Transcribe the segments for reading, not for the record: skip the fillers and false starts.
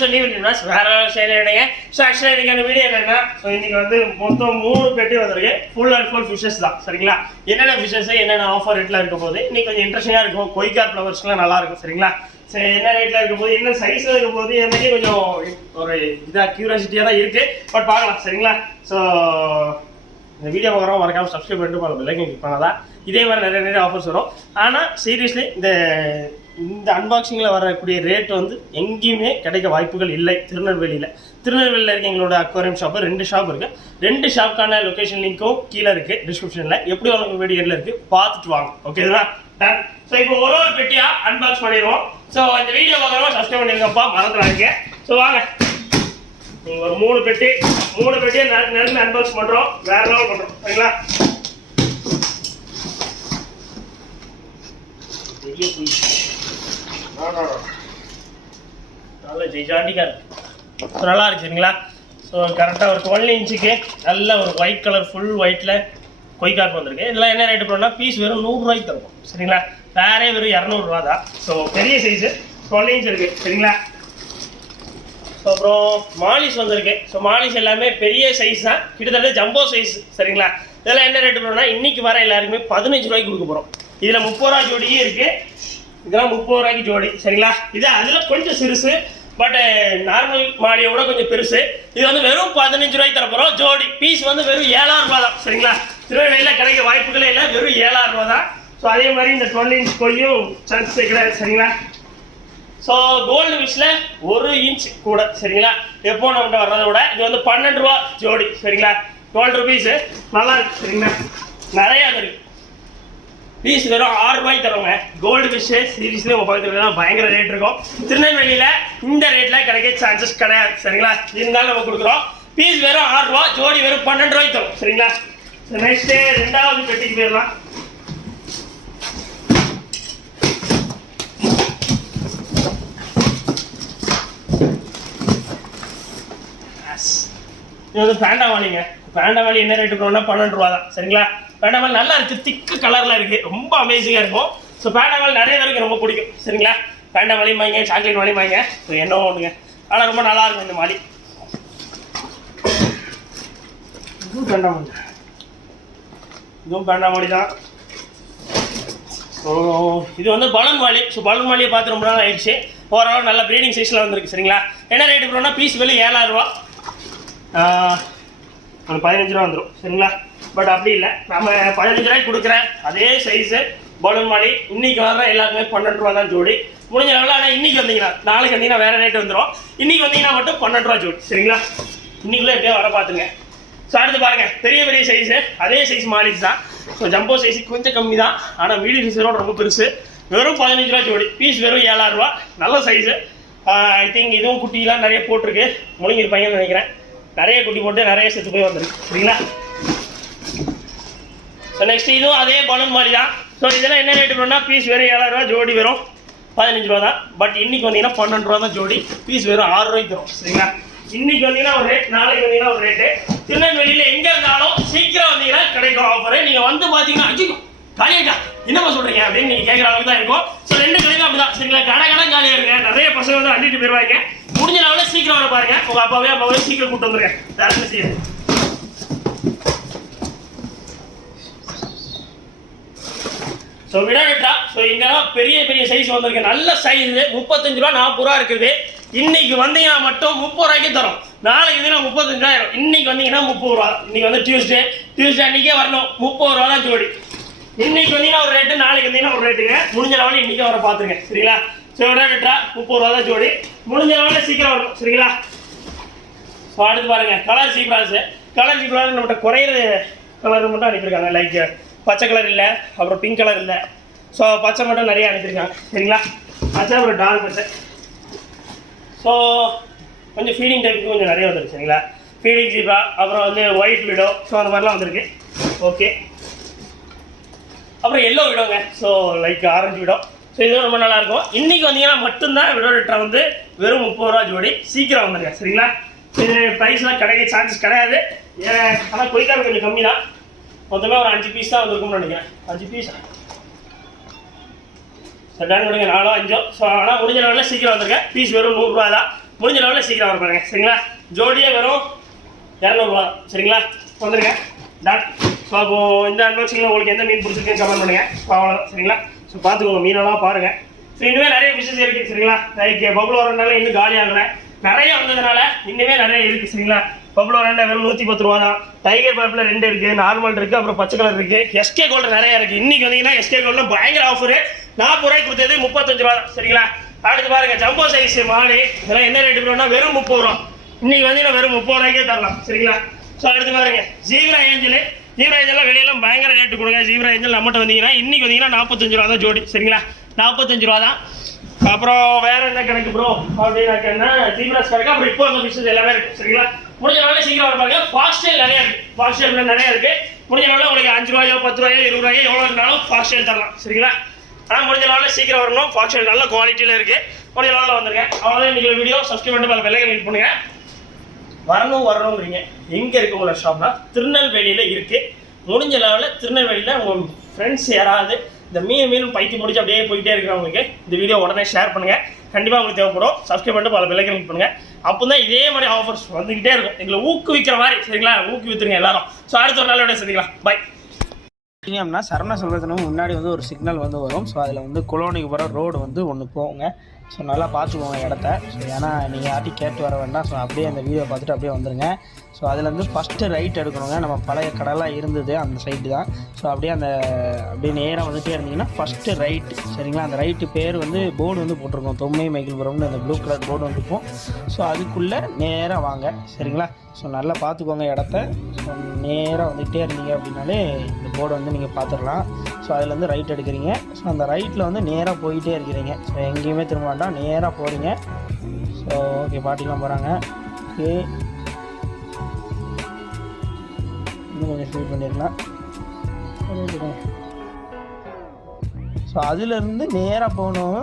So new universe வேற செய்யலைங்க. So ஆக்சுவலாக இன்றைக்கி அந்த வீடியோ என்னென்னா, ஸோ இன்றைக்கி வந்து மொத்தம் 3 பெட்டி வந்திருக்கு. ஃபுல் அண்ட் ஃபுல் ஃபிஷஸ் தான். சரிங்களா? என்னென்ன ஃபிஷஸ் என்னென்ன ஆஃபர் ரேட்டில் இருக்க போது இன்னைக்கு கொஞ்சம் இன்ட்ரெஸ்டிங்காக இருக்கும். கொய்கார் ஃப்ளவர்ஸ்லாம் நல்லாயிருக்கும். சரிங்களா? சரி, என்ன ரேட்டில் இருக்க போது என்ன சைஸில் இருக்க போது எனக்கு கொஞ்சம் ஒரு இதாக க்யூரியாசிட்டியாக தான் இருக்குது. பட் பார்க்கலாம். சரிங்களா? ஸோ இந்த வீடியோ பார்க்குறோம் மறக்காமல் சப்ஸ்கிரைப் பண்ணிட்டு பல பெல்லைக்கன் கிளிக் பண்ணாதான் இதே மாதிரி நிறைய ஆஃபர்ஸ் வரும். ஆனால் சீரியஸ்லி இந்த அன்பாக்சிங்கில் வரக்கூடிய ரேட் வந்து எங்கேயுமே கிடைக்க வாய்ப்புகள் இல்லை. திருநெல்வேலியில் இருக்க எங்களோட அக்வாரியம் ஷாப்பு 2 ஷாப் இருக்குது. 2 ஷாப்புக்கான லொக்கேஷன் லிங்க்கும் கீழே இருக்குது டிஸ்கிரிப்ஷனில். எப்படி உங்களுக்கு வீடியோவில் இருக்குது பார்த்துட்டு வாங்க. ஓகேங்களா? டன். ஸோ இப்போ ஒரு பெட்டியாக அன்பாக்ஸ் பண்ணிடுவோம். ஸோ இந்த வீடியோ பார்க்குறோம் சப்ஸ்கிரைப் பண்ணிருக்கப்பா மறந்துடாதீங்க. ஸோ வாங்க நீங்கள் ஒரு 3 பெட்டியை நிறைய அன்பாக்ஸ் பண்ணுறோம். வேற லெவல் பண்ணுறோம். சரிங்களா? பெரிய புளி நல்ல ஜெய்ஜாண்டிக்காக இருக்குது. நல்லா இருக்கு. சரிங்களா? ஸோ கரெக்டாக ஒரு 12 இன்ச்சுக்கு நல்ல ஒரு ஒயிட் கலர் ஃபுல் ஒயிட்டில் கொய்கார்ப் வந்திருக்கு. இதெல்லாம் என்ன ரேட்டு போனால் பீஸ் வெறும் 100 ரூபாய்க்கு தரும். சரிங்களா? வேறே வெறும் 200 ரூபா தான். ஸோ பெரிய சைஸு 12 இன்ச் இருக்குது. சரிங்களா? ஸோ அப்புறம் மாலிஸ் வந்திருக்கு. ஸோ மாலிஸ் எல்லாமே பெரிய சைஸ் தான், கிட்டத்தட்ட ஜம்போ சைஸ். சரிங்களா? இதெல்லாம் என்ன ரேட்டு போனால் இன்றைக்கி வர எல்லாருக்குமே 15 ரூபாய்க்கு கொடுக்க போகிறோம். இதில் 30 ரூபா ஜோடியே இருக்குது. இதெல்லாம் 30 ரூபாய்க்கு ஜோடி. சரிங்களா? இது அதில் கொஞ்சம் சிறுசு, பட் நார்மல் மாலியை விட கொஞ்சம் பெருசு. இது வந்து வெறும் 15 ரூபாய்க்கு தரப்போகிறோம். ஜோடி பீஸ் வந்து வெறும் 7000 ரூபா தான். சரிங்களா? திருநெல்வேலியில் கிடைக்க வாய்ப்புகளே இல்லை. வெறும் 7000 ரூபா தான். ஸோ அதே மாதிரி இந்த 12 இன்ச் கொய்யும் சான்ஸ் கிடையாது. சரிங்களா? ஸோ கோல்டு ஃபிஷ்ஷில் 1 இன்ச் கூட. சரிங்களா? எப்போ நம்மகிட்ட வர்றதை விட இது வந்து 12 ரூபா ஜோடி. சரிங்களா? 12 ருபீஸு நல்லா இருக்கு. சரிங்களா? நிறையா இருக்குது. பீஸ் வெறும் 6 ரூபாய்க்கு தருவாங்க. கோல்டு ஃபிஷ்ஷு சீரீஸ்லேயே உங்கள் பக்கத்தில் பயங்கர ரேட் இருக்கும். திருநெல்வேலியில் இந்த ரேட்டில் கிடைக்க சான்சஸ் கிடையாது. சரிங்களா? இருந்தாலும் நம்ம கொடுக்குறோம். பீஸ் வெறும் 6 ரூபா, ஜோடி வெறும் 12 ரூபாய்க்கு தரும். சரிங்களா? நெக்ஸ்ட்டு 2வது பெட்டிக்கு போயிடலாம். இது வந்து பேண்டாவாலிங்க. பேண்டாவாலி என்ன ரேட்டு போனால் 12 ரூபா தான். சரிங்களா? பேண்டாவால் நல்லா இருக்குது. திக்கு கலரில் இருக்குது. ரொம்ப அமேசிங்காக இருக்கும். ஸோ பேண்டாவால் நிறைய பேருக்கு ரொம்ப பிடிக்கும். சரிங்களா? பேண்டாவாலியும் வாங்க, சாக்லேட் வாலியும் வாங்க. ஸோ என்ன ஒன்றுங்க, ஆனால் ரொம்ப நல்லா இருக்கும் இந்த மாலி. இதுவும் பேண்டாவாலி, இதுவும் பேண்டாவாலி தான். ஸோ இது வந்து பலூன் வாலி. ஸோ பலூன் வாலியை பார்த்து ரொம்ப நாள் ஆயிடுச்சு. ஓரளவு நல்ல ப்ரீடிங் சைஸில் வந்துருக்கு. சரிங்களா? என்ன ரேட்டு போனால் பீஸ் வெளியே 7000 ரூபா, 15 ரூபா வந்துடும். சரிங்களா? பட் அப்படி இல்லை, நம்ம 15 ரூபாய்க்கு கொடுக்குற அதே சைஸு பலூன் மாலி இன்றைக்கி வர எல்லாருக்குமே 12 ரூபா தான் ஜோடி. முடிஞ்ச அளவில். ஆனால் இன்றைக்கி வந்தீங்கன்னா, நாளைக்கு வந்தீங்கன்னா வேறு ரேட்டு வந்துடும். இன்றைக்கி வந்தீங்கன்னா மட்டும் 12 ரூபா ஜோடி. சரிங்களா? இன்றைக்குள்ளே எப்படியோ வர பார்த்துங்க. ஸோ அடுத்து பாருங்கள், பெரிய பெரிய சைஸு அதே சைஸ் மாலிஸ் தான். ஸோ ஜம்போ சைஸு கொஞ்சம் கம்மி தான், ஆனால் மீடியம் சைஸோட ரொம்ப பெருசு. வெறும் 15 ரூபா ஜோடி. பீஸ் வெறும் 7000 ரூபா. நல்ல சைஸு. ஐ திங்க் இதுவும் குட்டிலாம் நிறைய போட்டிருக்கு. முழுங்கிருப்பாங்கன்னு நினைக்கிறேன். நிறைய குட்டி போட்டு நிறைய செத்து போய் வந்துருக்கு. சரிங்களா? ஸோ நெக்ஸ்ட் இதுவும் அதே பலூன் மாதிரி தான். ஸோ இதெல்லாம் என்ன ரேட்டு பண்ணால் பீஸ் வெறும் 7000 ரூபா, ஜோடி வெறும் 15 ரூபா தான். பட் இன்றைக்கி வந்தீங்கன்னா 12 ரூபா தான் ஜோடி. பீஸ் வெறும் 6 ரூபாய்க்கு தரும். சரிங்களா? இன்றைக்கி வந்தீங்கன்னா ஒரு ரேட், நாளைக்கு வந்தீங்கன்னா ஒரு ரேட்டு. திருநெல்வேலியில் எங்கே இருந்தாலும் சீக்கிரம் வந்தீங்கன்னா கிடைக்கும் ஆஃபரு. நீங்கள் வந்து பார்த்தீங்கன்னா அஜிக்கும் காலியாட்டா என்னப்பா சொல்கிறீங்க அப்படின்னு நீங்கள் கேட்குற அளவுக்கு தான் இருக்கும். ஸோ 2 கடைக்கும் அப்படி தான். சரிங்களா? கடை காலியாக இருங்க. நிறைய பசங்க வந்து அள்ளிட்டு போயிடுவாங்க. முடிஞ்ச நாளில் சீக்கிரம் வர பாருங்க. உங்கள் அப்பாவே அம்மாவே சீக்கிரம் கூப்பிட்டு வந்துருக்கேன். வேற என்ன செய்யுது. ஸோ விடாவிட்டா. ஸோ இங்கெல்லாம் பெரிய பெரிய சைஸ் வந்திருக்கு. நல்ல சைஸு 35 ரூபா 40 ரூபா இருக்குது. இன்னைக்கு வந்தீங்கன்னா மட்டும் 30 ரூபாய்க்கு தரும். நாளைக்கு வந்தீங்கன்னா 35 ரூபாயிரும். இன்னைக்கு வந்தீங்கன்னா 30 ரூபா. இன்னைக்கு வந்து டியூஸ்டே அன்றைக்கே வரணும். 30 ரூபா தான் ஜோடி. இன்னைக்கு வந்தீங்கன்னா ஒரு ரேட்டு, நாளைக்கு வந்தீங்கன்னா ஒரு ரேட்டுங்க. முடிஞ்ச லெவலில் இன்றைக்கே வர பார்த்துருங்க. சரிங்களா? ஸோ விடாவிட்டா 30 ரூபா தான் ஜோடி. முடிஞ்ச லெவலில் சீக்கிரம் வரணும். சரிங்களா? ஸோ அடுத்து பாருங்கள், கலர் சீப்ராஸு. கலர் சீப்ராஸ் நம்மகிட்ட குறையிற கலர் மட்டும் அனுப்பியிருக்காங்க. லைக் பச்சை கலர் இல்லை, அப்புறம் பிங்க் கலர் இல்லை. ஸோ பச்சை மட்டும் நிறைய அனுப்பியிருக்காங்க. சரிங்களா? பச்சை அப்புறம் டார்க் பச்சை. ஸோ கொஞ்சம் ஃபீடிங் டைப்புக்கு கொஞ்சம் நிறைய வந்துருக்கு. சரிங்களா? ஃபீடிங் ஜீப்ரா, அப்புறம் வந்து ஒயிட் விடோ. ஸோ அந்த மாதிரிலாம் வந்திருக்கு. ஓகே. அப்புறம் எல்லோ விடோங்க. ஸோ லைக் ஆரஞ்சு விடோ. ஸோ இதுவும் ரொம்ப நல்லாயிருக்கும். இன்றைக்கி வந்தீங்கன்னா மட்டும்தான் விடோ லிட்டரை வந்து வெறும் 30 ரூபா ஜோடி. சீக்கிரம் வந்துருங்க. சரிங்களா? இது ப்ரைஸ்லாம் கிடைக்க சான்சஸ் கிடையாது. ஆனால் கொய்கார் கொஞ்சம் கம்மி தான். மொத்தமே ஒரு 5 பீஸ் தான் வந்துருக்கும்னு நினைக்கிறேன். 5 பீஸ் சட்டான்னு கொடுங்க, 4 5. ஸோ ஆனால் முடிஞ்ச நாளில் சீக்கிரம் வந்துருக்கேன். பீஸ் வெறும் 100 ரூபா தான். முடிஞ்ச லெவலில் சீக்கிரம் வர பாருங்க சரிங்களா. ஜோடியே வெறும் 200 ரூபா சரிங்களா. வந்துருங்க டாட். ஸோ அப்போ இந்த அன்பாக்சிங்கில் உங்களுக்கு எந்த மீன் பிடிச்சிருக்குன்னு கமெண்ட் பண்ணுங்க. அவ்வளோதான் சரிங்களா. ஸோ பார்த்துக்கோங்க மீனெல்லாம் பாருங்க. ஸோ இன்னுமே நிறைய ஃபிஷஸ் இருக்குது சரிங்களா. பபுள் வரனால இன்னும் காலி ஆகலை, நிறைய வந்ததுனால இன்னுமே நிறைய இருக்குது சரிங்களா. பபுள் வரண்டா வெறும் 110 ரூபா தான். டைகர் பல்பில் 2 இருக்குது, நார்மல் இருக்குது, அப்புறம் பச்சை கலர் இருக்குது. எஸ்கே கோல்டு நிறைய இருக்குது. இன்றைக்கி வந்தீங்கன்னா எஸ்கே கோல்டில் பயங்கர ஆஃபரு. 40 ரூபாய்க்கு கொடுத்தது 35 ரூபா தான் சரிங்களா. அடுத்து பாருங்கள் ஜம்போ சைஸ் மாடு, இதெல்லாம் என்ன ரேட்டு போனால் வெறும் 30 ரூபா. இன்றைக்கி வந்தீங்கன்னா வெறும் 30 ரூபாய்க்கே தரலாம் சரிங்களா. ஸோ அடுத்து பாருங்க ஜீப்ரா ஏஞ்சல். ஜீப்ரா ஏஞ்சல்லாம் வெளியெல்லாம் பயங்கர ரேட்டு கொடுங்க. ஜீப்ரா ஏஞ்சல் நம்மகிட்ட வந்தீங்கன்னா இன்றைக்கி வந்தீங்கன்னா 45 ரூபா தான் ஜோடி சரிங்களா. 45 ரூபா தான். அப்புறம் வேற என்ன கணக்கு ப்ரோ அப்படின்னாக்கன்னா ஜீப்ராஸ் கணக்கு. அப்புறம் இப்போ அந்த ஃபிஷஸ் எல்லாமே இருக்குது சரிங்களா. முடிஞ்ச நாளில் சீக்கிரம் வர பாருங்க. ஃபாஸ்டேல் நிறையா இருக்குது, ஃபாஸ்டேல் நிறையா இருக்குது. முடிஞ்ச நாளில் உங்களுக்கு 5 ரூபாயோ 10 ரூபாயோ 20 ரூபாயோ எவ்வளோ இருந்தாலும் ஃபாஸ்டேல் தரலாம் சரிங்களா. ஆனால் முடிஞ்ச நாளில் சீக்கிரம் வரணும். ஃபாஸ்டேல் நல்ல குவாலிட்டியில் இருக்குது. முடிஞ்ச நாளில் வந்துருங்க. அவ்வளோதான் இன்றைக்கி வீடியோ. சப்ஸ்கிரைப் பண்ணிட்டு பல வெள்ளைகள் மீட் பண்ணுங்க. வரணுங்கிறீங்க எங்கே இருக்குது உங்களோட ஷாப்னா திருநெல்வேலியில் இருக்குது. முடிஞ்ச லெவலில் திருநெல்வேலியில் உங்கள் ஃப்ரெண்ட்ஸ் யாராவது இந்த மீன் பைத்தி முடிச்சு அப்படியே போயிட்டே இருக்கிறவங்களுக்கு இந்த வீடியோ உடனே ஷேர் பண்ணுங்கள். கண்டிப்பாக உங்களுக்கு தேவைப்படும். சப்ஸ்கிரைப் பண்ணிட்டு பல வெள்ளைகள் மீட் பண்ணுங்கள். அப்போ தான் இதே மாதிரி ஆஃபர்ஸ் வந்துக்கிட்டே இருக்கும். எங்களை ஊக்குவிக்கிற மாதிரி சரிங்களா. ஊக்குவித்துருங்க எல்லாரும். ஸோ அடுத்த ஒரு நாள் விட சந்திக்கலாம். பை. பார்த்தீங்கன்னா சரவண சொல்கிறதுக்கு முன்னாடி வந்து ஒரு சிக்னல் வந்து வரும். ஸோ அதில் வந்து குளோனிக்கு போகிற ரோடு வந்து ஒன்று போங்க. ஸோ நல்லா பார்த்துக்கோங்க இடத்த. ஸோ ஏன்னா நீங்கள் யார்ட்டையும் கேட்டு வர வேண்டாம். ஸோ அப்படியே அந்த வீடியோ பார்த்துட்டு அப்படியே வந்துடுங்க. ஸோ அதில் வந்து ஃபஸ்ட்டு ரைட் எடுக்கணுங்க. நம்ம பழைய கடலாக இருந்தது அந்த சைட்டு தான். ஸோ அப்படியே அப்படியே நேராக வந்துகிட்டே இருந்தீங்கன்னா ஃபஸ்ட்டு ரைட்டு சரிங்களா. அந்த ரைட்டு பேர் வந்து போர்டு வந்து போட்டிருக்கோம், தொம்மை மைக்கிள்புரம்னு அந்த ப்ளூ கலர் போர்டு வந்துருக்கும். ஸோ அதுக்குள்ளே நேராக வாங்க சரிங்களா. ஸோ நல்லா பார்த்துக்கோங்க இடத்த. ஸோ நேராக வந்துகிட்டே இருந்தீங்க அப்படின்னாலே இந்த போர்டை வந்து நீங்கள் பார்த்துடலாம். ஸோ அதில் வந்து ரைட் எடுக்கிறீங்க. ஸோ அந்த ரைட்டில் வந்து நேராக போயிட்டே இருக்கிறீங்க. ஸோ எங்கேயுமே திரும்ப வேண்டாம், நேராக போகிறீங்க. ஸோ ஓகே பாட்டிலாம் போகிறாங்க. ஓகே இன்னும் கொஞ்சம் ஸ்பீட் பண்ணிடலாம். ஸோ அதிலேருந்து நேராக போகணும்.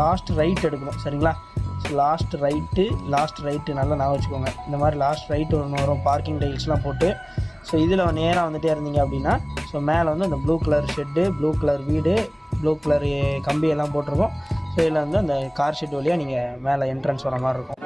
லாஸ்ட் ரைட் எடுக்கணும் சரிங்களா. ஸோ லாஸ்ட் ரைட்டு நல்லா நான் வச்சுக்கோங்க. இந்த மாதிரி லாஸ்ட் ரைட்டு ஒன்று வரும், பார்க்கிங் டைல்ஸ்லாம் போட்டு. ஸோ இதில் நேராக வந்துகிட்டே இருந்தீங்க அப்படின்னா ஸோ மேலே வந்து அந்த blue colour shed, blue colour வீடு, ப்ளூ கலர் கம்பியெல்லாம் போட்டிருக்கோம். ஸோ இதில் வந்து அந்த கார் ஷெட் வழியாக நீங்கள் மேலே என்ட்ரன்ஸ் வர மாதிரி இருக்கும்.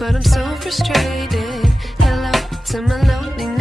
But I'm so frustrated. Hello to my loneliness.